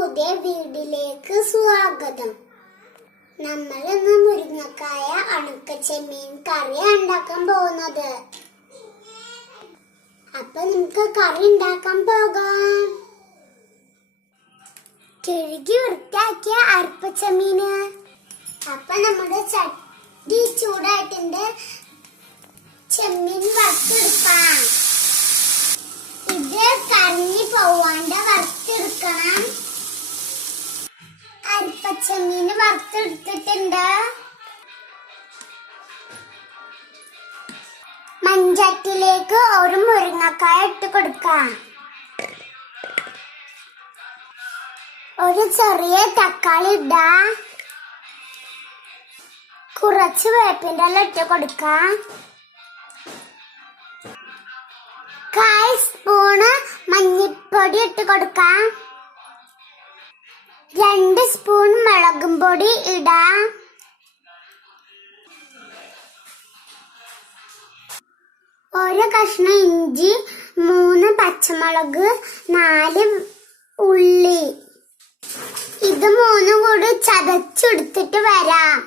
പുതിയ വീഡിയോയിലേക്ക് സ്വാഗതം. നമ്മൾ ഇന്ന് മുരിങ്ങക്കായ ഉണക്ക ചെമ്മീൻ കറി ഉണ്ടാക്കാൻ പോകുന്നത്. അപ്പൊ നമുക്ക് കറി ഉണ്ടാക്കാൻ പോകാം. കഴുകി വൃത്തിയാക്കിയ അരപ്പ ചെമ്മീന്. അപ്പൊ നമ്മുടെ ചട്ടി ചൂടായിട്ടുണ്ട്. ചെമ്മീൻ വറുത്തെടുക്കാം. ഇത് കറിഞ്ഞു പോവാണ്ട് വറുത്തെടുക്കണം. അരപ്പച്ചമീന് വറുത്തെടുത്തിട്ടുണ്ട്. മൺചട്ടിയിലേക്ക് ഒരു മുരിങ്ങക്കായ ഇട്ട് കൊടുക്കാം. ഒരു ചെറിയ തക്കാളി ഇടാം. കുറച്ച് വേപ്പിൻ്റെ ഇല ഇട്ട് കൊടുക്കാം. 1/4 സ്പൂണ് മഞ്ഞൾപ്പൊടി ഇട്ട് കൊടുക്കാം. 2 സ്പൂൺ മുളകും പൊടി ഇടാം. ഒരു കഷ്ണം ഇഞ്ചി, 3 പച്ചമുളക്, 4 ഉള്ളി. ഇത് 3 കൂടി ചതച്ചെടുത്തിട്ട് വരാം.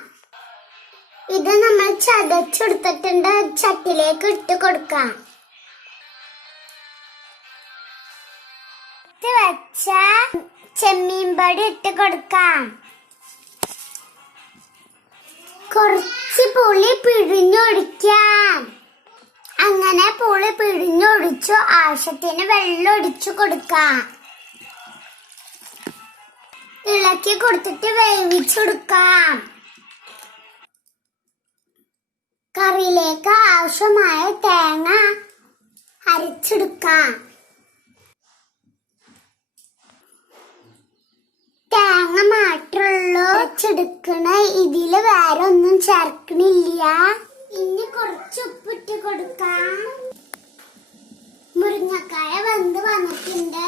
ഇത് നമ്മൾ ചതച്ചെടുത്തിട്ടുണ്ട്. ചട്ടിയിലേക്ക് ഇട്ട് കൊടുക്കാം. വെച്ച ചെമ്മീൻ പൊടി ഇട്ട് കൊടുക്കാം. കുറച്ച് പുളി പിഴിഞ്ഞൊഴിക്കാം. അങ്ങനെ പുളി പിഴിഞ്ഞൊഴിച്ചു ആവശ്യത്തിന് വെള്ളം ഒഴിച്ചു കൊടുക്കാം. ഇളക്കി കൊടുത്തിട്ട് വേവിച്ചെടുക്കാം. കറിയിലേക്ക് ആവശ്യമായ തേങ്ങ അരച്ചെടുക്കാം. തേങ്ങ മാത്രമുള്ളൂ അരച്ചെടുക്കണ. ഇതില് വേറെ ഒന്നും ചേർക്കണില്ല. ഇനി കുറച്ച് ഉപ്പിട്ട് കൊടുക്കാം. മുരിങ്ങക്കായ വെന്ത് വന്നിട്ടുണ്ട്.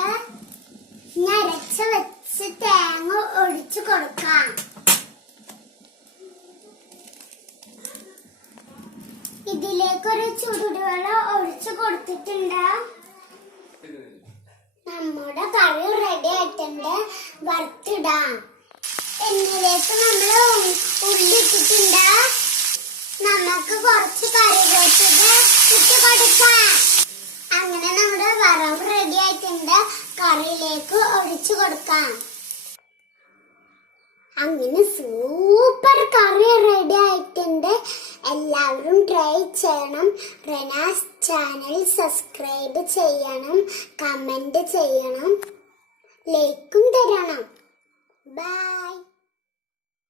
അരച്ച് വെച്ച് തേങ്ങ ഒഴിച്ചു കൊടുക്കാം. ഇതിലേക്കൊരു ചൂടുവെള്ളം ഒഴിച്ചു കൊടുത്തിട്ടുണ്ട്. നമ്മുടെ കറി റെഡി ആയിട്ടുണ്ട്. വറുത്തിടാം. എന്നിലേക്ക് നമ്മൾ ഉള്ളി ഇട്ടിട്ടുണ്ട്. നമുക്ക് കുറച്ച് കറിവേപ്പില ഇട്ട് കൊടുക്കാം. അങ്ങനെ നമ്മുടെ വറവ് റെഡി ആയിട്ടുണ്ട്. കറിയിലേക്ക് ഒഴിച്ചു കൊടുക്കാം. അങ്ങനെ സൂപ്പർ കറി റെഡി ആയിട്ടുണ്ട്. എല്ലാവരും ട്രൈ ചെയ്യണം. റനാസ് ചാനൽ സബ്സ്ക്രൈബ് ചെയ്യണം, കമന്റ് ചെയ്യണം, ലൈക്കും തരണം. ബൈ.